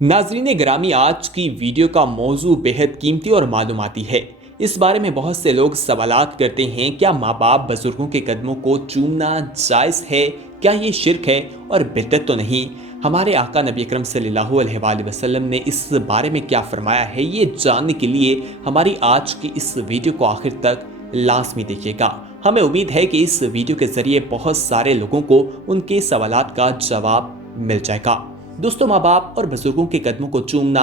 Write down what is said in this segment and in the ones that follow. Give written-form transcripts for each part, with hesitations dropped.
नाजरीन ग्रामी, आज की वीडियो का मौजू बेहद कीमती और मालूमाती है। इस बारे में बहुत से लोग सवालात करते हैं, क्या माँ बाप बुजुर्गों के कदमों को चूमना जायज़ है? क्या ये शिर्क है और बिदअत तो नहीं? हमारे आका नबी अकरम सल्लल्लाहु अलैहि वसल्लम ने इस बारे में क्या फरमाया है, ये जानने के लिए हमारी आज की इस वीडियो को आखिर तक लाजमी देखिएगा। हमें उम्मीद है कि इस वीडियो के ज़रिए बहुत सारे लोगों को उनके सवालात का जवाब मिल जाएगा। दोस्तों, माँ बाप और बुजुर्गों के कदमों को चूमना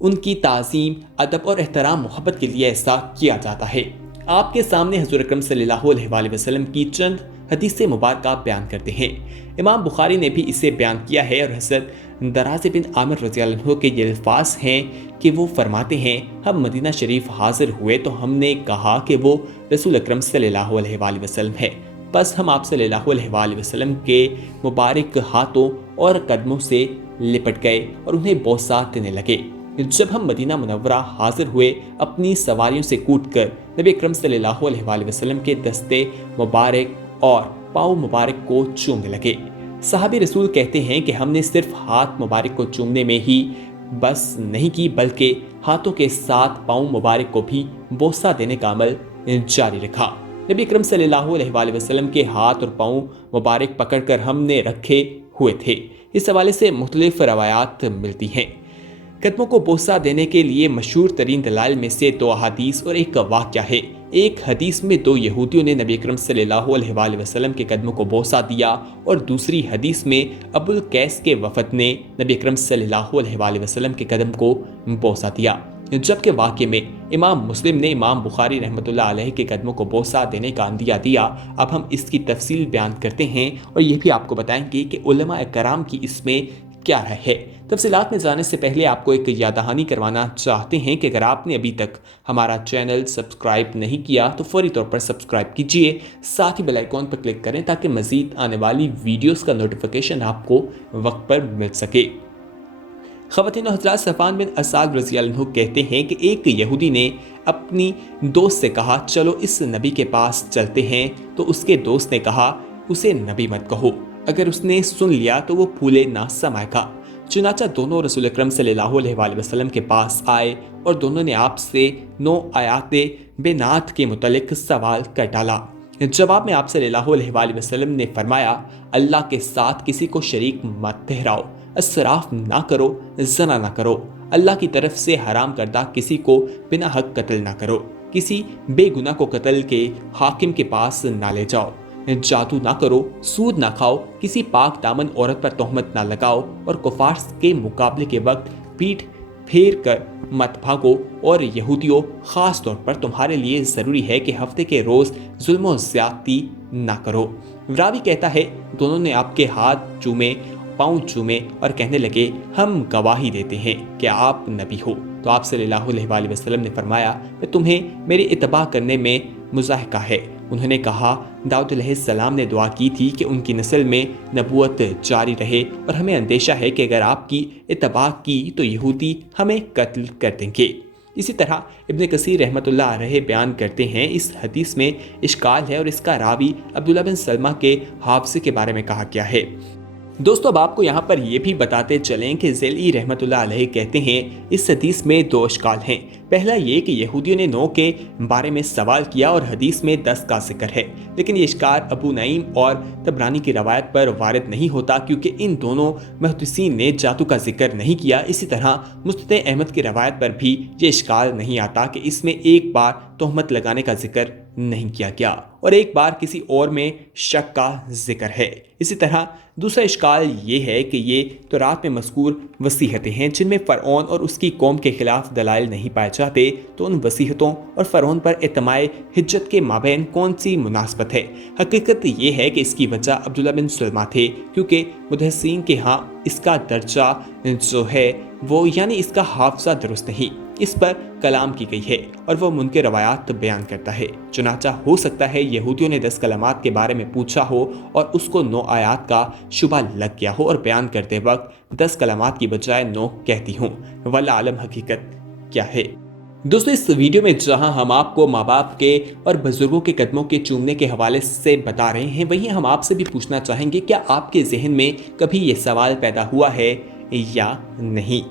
उनकी ताज़ीम, अदब और एहतराम, मोहब्बत के लिए ऐसा किया जाता है। आपके सामने हुज़ूर अकरम सल्लल्लाहु अलैहि वसल्लम की चंद हदीसें मुबारक बयान करते हैं। इमाम बुखारी ने भी इसे बयान किया है और हज़रत दराज़ बिन आमिर रज़ियल्लाहु अन्हु के ये अल्फाज हैं कि वो फरमाते हैं, हम मदीना शरीफ हाजिर हुए तो हमने कहा कि वो रसूल अकरम सल्लल्लाहु अलैहि वसल्लम है। बस हम आप सल्लल्लाहु अलैहि वसल्लम के मुबारक हाथों और कदमों से लिपट गए और उन्हें बोसा देने लगे। जब हम मदीना मुनव्वरा हाजिर हुए, अपनी सवारियों से कूदकर नबी अकरम सल्लल्लाहु अलैहि वसल्लम के दस्ते मुबारक और पाँव मुबारक को चूमने लगे। साहबी रसूल कहते हैं कि हमने सिर्फ हाथ मुबारक को चूमने में ही बस नहीं की, बल्कि हाथों के साथ पाँव मुबारक को भी बोसा देने का अमल जारी रखा। नबी अकरम सल्लल्लाहु अलैहि वसल्लम के हाथ और पाँव मुबारक पकड़कर हमने रखे हुए थे। इस हवाले से मुख्तलिफ रवायात मिलती हैं। कदमों को बोसा देने के लिए मशहूर तरीन दलाइल में से 2 हदीस और एक वाक़या है। एक हदीस में 2 यहूदियों ने नबी अकरम सल्लल्लाहु अलैहि वसल्लम के कदमों को बोसा दिया और दूसरी हदीस में अबुल कैस के वफद ने नबी अकरम सल्लल्लाहु अलैहि वसल्लम के कदम को बोसा दिया। जबकि वाक़े में इमाम मुस्लिम ने इमाम बुखारी रहमतुल्लाह अलैहि के कदमों को बोसा देने का अंदिया दिया। अब हम इसकी तफसील बयान करते हैं और ये भी आपको बताएंगे कि उलमा कराम की इसमें क्या राय है। तफसीलात में जाने से पहले आपको एक याद दहानी करवाना चाहते हैं कि अगर आपने अभी तक हमारा चैनल सब्सक्राइब नहीं किया तो फौरी तौर पर सब्सक्राइब कीजिए, साथ ही बेल आइकॉन पर क्लिक करें ताकि मज़ीद आने वाली वीडियोस का नोटिफिकेशन आपको वक्त पर मिल सके। ख़वातीन हज़रात, सफ़ान बिन असाद रज़ियल्लाहु अन्हु कहते हैं कि एक यहूदी ने अपनी दोस्त से कहा, चलो इस नबी के पास चलते हैं। तो उसके दोस्त ने कहा, उसे नबी मत कहो, अगर उसने सुन लिया तो वो फूले ना समाएगा। चुनाचा दोनों रसूल अकरम सल्लल्लाहु अलैहि वसल्लम के पास आए और दोनों ने आपसे 9 आयाते बेनात के मुतल्लिक सवाल कर डाला। जवाब में आप सल्लल्लाहु अलैहि वसल्लम ने फरमाया, अल्लाह के साथ किसी को शरीक मत ठहराओ, इसराफ ना करो, ज़ना ना करो, अल्लाह की तरफ से हराम करदा किसी को बिना हक कत्ल ना करो, किसी बेगुनाह को कत्ल के हाकिम के पास ना ले जाओ, जादू ना करो, सूद ना खाओ, किसी पाक दामन औरत पर तोहमत ना लगाओ और कुफार के मुकाबले के वक्त पीठ फेर कर मत भागो। और यहूदियों, ख़ास तौर पर तुम्हारे लिए ज़रूरी है कि हफ्ते के रोज़ जुल्म और ज़्यादती ना करो। रावी कहता है, दोनों ने आपके हाथ चूमे, पाँव चूमे और कहने लगे, हम गवाही देते हैं कि आप नबी हो। तो आप सल्लल्लाहु अलैहि वसल्लम ने फरमाया, मैं तुम्हें मेरी इत्तबा करने में मुज़ाहिका है। उन्होंने कहा, दाऊद अलैहिस्सलाम ने दुआ की थी कि उनकी नस्ल में नबूवत जारी रहे और हमें अंदेशा है कि अगर आपकी इत्तबा की तो यहूदी हमें कत्ल कर देंगे। इसी तरह इब्न कसीर रहमतुल्लाह अलैहि बयान करते हैं, इस हदीस में इश्काल है और इसका रावी अब्दुल्लाह बिन सलमा के हाफसे के बारे में कहा गया है। दोस्तों, अब आपको यहाँ पर यह भी बताते चलें कि ज़ैली रहमतुल्लाह अलैहि कहते हैं, इस हदीस में 2 इश्काल हैं। पहला ये कि यहूदियों ने 9 के बारे में सवाल किया और हदीस में 10 का जिक्र है, लेकिन ये इश्काल अबू नईम और तबरानी की रवायत पर वारिद नहीं होता, क्योंकि इन दोनों मुहद्दिसीन ने जादू का जिक्र नहीं किया। इसी तरह मुस्तद अहमद की रवायत पर भी ये इश्काल नहीं आता कि इसमें एक बार तोहमत लगाने का जिक्र नहीं किया गया और एक बार किसी और में शक का जिक्र है। इसी तरह दूसरा इश्काल ये है कि ये तौरात में मज़कूर वसीहतें हैं जिनमें फ़रऔन और उसकी कौम के खिलाफ दलाइल नहीं पाए जाते, तो उन वसीहतों और फ़रऔन पर एतमाए हिज्जत के माबैन कौन सी मुनासबत है? हकीकत ये है कि इसकी वजह अब्दुल्लाह बिन सलमा थे, क्योंकि मुदस्सिरीन के यहाँ इसका दर्जा जो है वो यानी इसका हाफजा दुरुस्त नहीं, इस पर कलाम की गई है और वह मुनकर रवायात बयान करता है। चुनाचा हो सकता है यहूदियों ने 10 कलामात के बारे में पूछा हो और उसको 9 आयात का शुबा लग गया हो और बयान करते वक्त 10 कलामात की बजाय 9 कहती हूँ। वल्लाह आलम हकीकत क्या है। दोस्तों, इस वीडियो में जहां हम आपको माँ बाप के और बुजुर्गों के कदमों के चूमने के हवाले से बता रहे हैं, वहीं हम आपसे भी पूछना चाहेंगे, क्या आपके जहन में कभी ये सवाल पैदा हुआ है, या नहीं।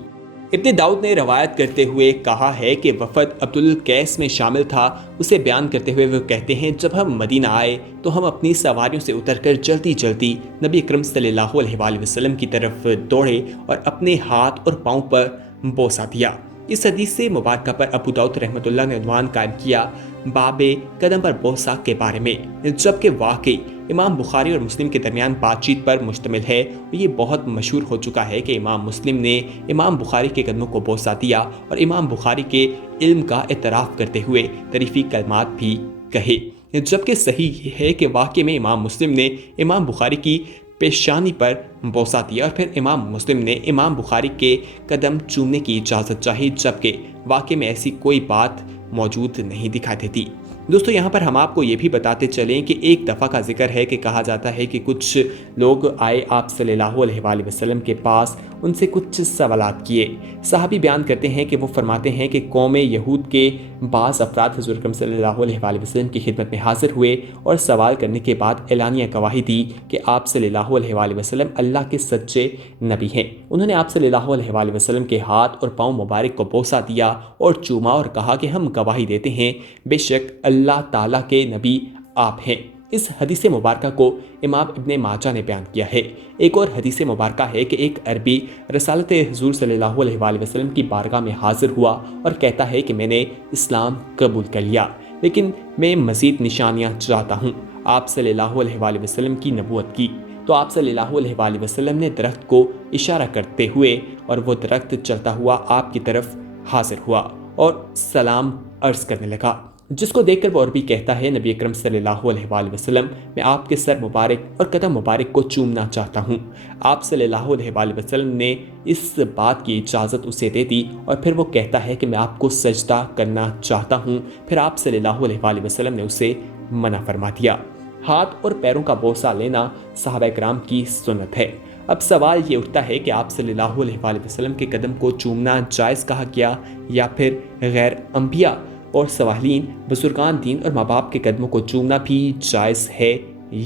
इब्न दाऊद ने रवायत करते हुए कहा है कि वफ़द अब्दुल कैस में शामिल था। उसे बयान करते हुए वो कहते हैं, जब हम मदीना आए तो हम अपनी सवारियों से उतरकर जल्दी जल्दी नबी अकरम सल्लल्लाहु अलैहि वसल्लम की तरफ दौड़े और अपने हाथ और पाँव पर बोसा दिया। इस हदीस से मुबारक पर अबू दाऊद रहमतुल्लाह ने उन्वान कायम किया बाबे कदम पर बोसा के बारे में, जबकि वाकई इमाम बुखारी और मुस्लिम के दरमियान बातचीत पर मुश्तमिल है। ये बहुत मशहूर हो चुका है कि इमाम मुस्लिम ने इमाम बुखारी के कदमों को बोसा दिया और इमाम बुखारी के इल्म का एतराफ़ करते हुए तरीफ़ी कलमात भी कहे, जबकि सही ये है कि वाकई में इमाम मुस्लिम ने इमाम बुखारी की पेशानी पर बोसा दिया और फिर इमाम मुस्लिम ने इमाम बुखारी के कदम चूमने की इजाज़त चाही, जबकि वाकई में ऐसी कोई बात मौजूद नहीं दिखाई देती। दोस्तों, यहाँ पर हम आपको ये भी बताते चलें कि एक दफ़ा का जिक्र है कि कहा जाता है कि कुछ लोग आए आप सल्लल्लाहु अलैहि वसल्लम के पास, उनसे कुछ सवालात किए। साहबी बयान करते हैं कि वो फरमाते हैं कि कौम यहूद के बाज़ अफराद हुज़ूर अकरम सल्लल्लाहु अलैहि वसल्लम की खिदमत में हाज़िर हुए और सवाल करने के बाद एलानिया गवाही दी कि आप सल्लल्लाहु अलैहि वसल्लम अल्लाह के सच्चे नबी हैं। उन्होंने आप सल्लल्लाहु अलैहि वसल्लम के हाथ और पाँव मुबारक को बोसा दिया और चूमा और कहा कि हम गवाही देते हैं बेशक अल्लाह ताला के नबी आप हैं। इस हदीस मुबारक को इमाम इब्ने माजा ने बयान किया है। एक और हदीस मुबारक है कि एक अरबी रसालत हुज़ूर सल्लल्लाहु अलैहि वसल्लम की बारगाह में हाजिर हुआ और कहता है कि मैंने इस्लाम कबूल कर लिया, लेकिन मैं मज़ीद निशानियाँ चाहता हूँ आप सल्लल्लाहु अलैहि वसल्लम की नबूवत की। तो आप सल्लल्लाहु अलैहि वसल्लम ने दरख्त को इशारा करते हुए और वो दरख्त चलता हुआ आपकी तरफ हाजिर हुआ और सलाम अर्ज़ करने लगा, जिसको देखकर वो और भी कहता है नबी अकरम सल्लल्लाहु अलैहि वसल्लम, मैं आपके सर मुबारक और कदम मुबारक को चूमना चाहता हूँ। आप सल्लल्लाहु अलैहि वसल्लम ने इस बात की इजाज़त उसे दे दी और फिर वो कहता है कि मैं आपको सजदा करना चाहता हूँ। फिर आप सल्लल्लाहु अलैहि वसल्लम ने उसे मना फरमा दिया। हाथ और पैरों का बोसा लेना सहाबा किराम की सुन्नत है। अब सवाल ये उठता है कि आप सल्लल्लाहु अलैहि वसल्लम के कदम को चूमना जायज़ कहा गया या फिर गैर अंबिया और सवालीन बुजुर्गान दीन और माँ बाप के कदमों को चूमना भी जायज़ है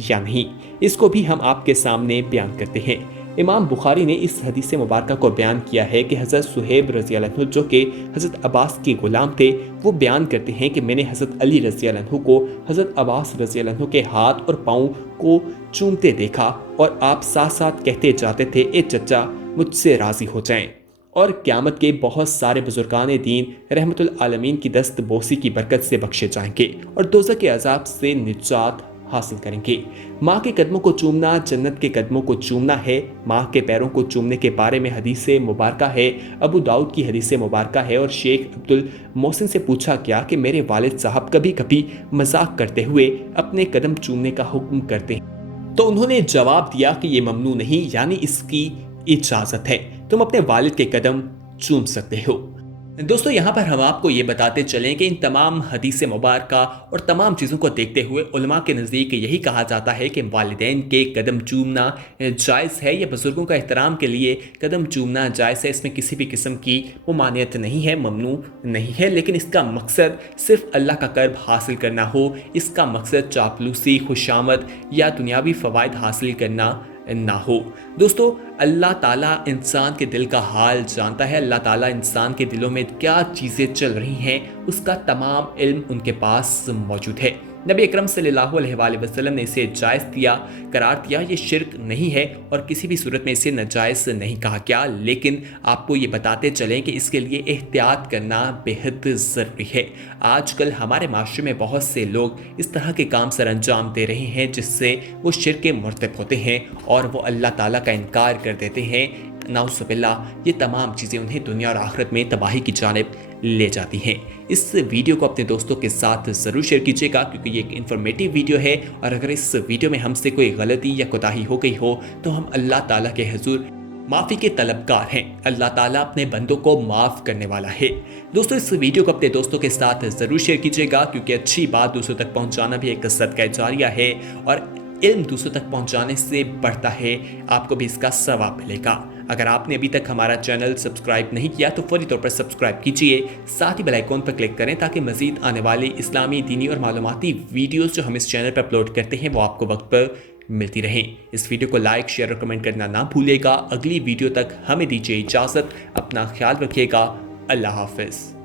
या नहीं, इसको भी हम आपके सामने बयान करते हैं। इमाम बुखारी ने इस हदीस मुबारक को बयान किया है कि हज़रत सुहेब रज़ी अल्लाह अन्हु जो कि हज़रत अब्बास के ग़ुलाम थे, वो बयान करते हैं कि मैंने हज़रत अली रज़ी अल्लाह अन्हु को हज़रत अब्बास रज़ी अल्लाह अन्हु के हाथ और पाँव को चूमते देखा और आप साथ साथ कहते जाते थे, ए चचा मुझसे राज़ी हो जाएं। और क़यामत के बहुत सारे बुजुर्गान दीन रहमतुल आलमीन की दस्त बोसी की बरकत से बख्शे जाएंगे और दोज़ख के अज़ाब से निजात हासिल करेंगे। माँ के कदमों को चूमना जन्नत के कदमों को चूमना है। माँ के पैरों को चूमने के बारे में हदीस मुबारक है, अबू दाऊद की हदीस मुबारक है। और शेख अब्दुल मोहसिन से पूछा गया कि मेरे वालिद साहब कभी कभी मजाक करते हुए अपने कदम चूमने का हुक्म करते हैं, तो उन्होंने जवाब दिया कि ये ममनू नहीं, यानी इसकी इजाज़त है, तुम अपने वालिद के कदम चूम सकते हो। दोस्तों, यहाँ पर हम आपको ये बताते चलें कि इन तमाम हदीस मुबारक और तमाम चीज़ों को देखते हुए उलमा के नज़दीक यही कहा जाता है कि वालिदैन के कदम चूमना जायज़ है या बुज़ुर्गों का एहतराम के लिए कदम चूमना जायज़ है। इसमें किसी भी किस्म की ममानियत नहीं है, ममनू नहीं है, लेकिन इसका मकसद सिर्फ अल्लाह का कर्ब हासिल करना हो, इसका मकसद चापलूसी, खुशामद या दुनियावी फ़वाइद हासिल करना ना हो। दोस्तों, अल्लाह ताला इंसान के दिल का हाल जानता है। अल्लाह ताला इंसान के दिलों में क्या चीज़ें चल रही हैं उसका तमाम इल्म उनके पास मौजूद है। नबी अकरम सल्लल्लाहु अलैहि वसल्लम ने इसे जायज़ करार दिया। ये शिरक नहीं है और किसी भी सूरत में इसे नाजायज़ नहीं कहा गया, लेकिन आपको ये बताते चलें कि इसके लिए एहतियात करना बेहद ज़रूरी है। आजकल हमारे माशरे में बहुत से लोग इस तरह के काम सर अंजाम दे रहे हैं जिससे वो शिरक के मुर्तब होते हैं और वो अल्लाह ताला का इनकार कर देते हैं। नाउज़ुबिल्लाह, ये तमाम चीज़ें उन्हें दुनिया और आखिरत में तबाही की जानिब ले जाती हैं। इस वीडियो को अपने दोस्तों के साथ ज़रूर शेयर कीजिएगा क्योंकि ये एक इन्फॉर्मेटिव वीडियो है और अगर इस वीडियो में हमसे कोई गलती या कोताही हो गई हो तो हम अल्लाह ताला के हुज़ूर माफ़ी के तलबगार हैं। अल्लाह ताला अपने बंदों को माफ़ करने वाला है। दोस्तों, इस वीडियो को अपने दोस्तों के साथ ज़रूर शेयर कीजिएगा क्योंकि अच्छी बात दूसरों तक पहुँचाना भी एक सदका जारिया है और इल्म दूसरों तक पहुंचाने से बढ़ता है, आपको भी इसका सवाब मिलेगा। अगर आपने अभी तक हमारा चैनल सब्सक्राइब नहीं किया तो फौरी तौर पर सब्सक्राइब कीजिए, साथ ही बेल आइकॉन पर क्लिक करें ताकि मजीद आने वाले इस्लामी, दीनी और मालूमाती वीडियोस जो हम इस चैनल पर अपलोड करते हैं वो आपको वक्त पर मिलती रहें। इस वीडियो को लाइक, शेयर और कमेंट करना ना भूलिएगा। अगली वीडियो तक हमें दीजिए इजाज़त। अपना ख्याल रखिएगा। अल्लाह हाफिज़।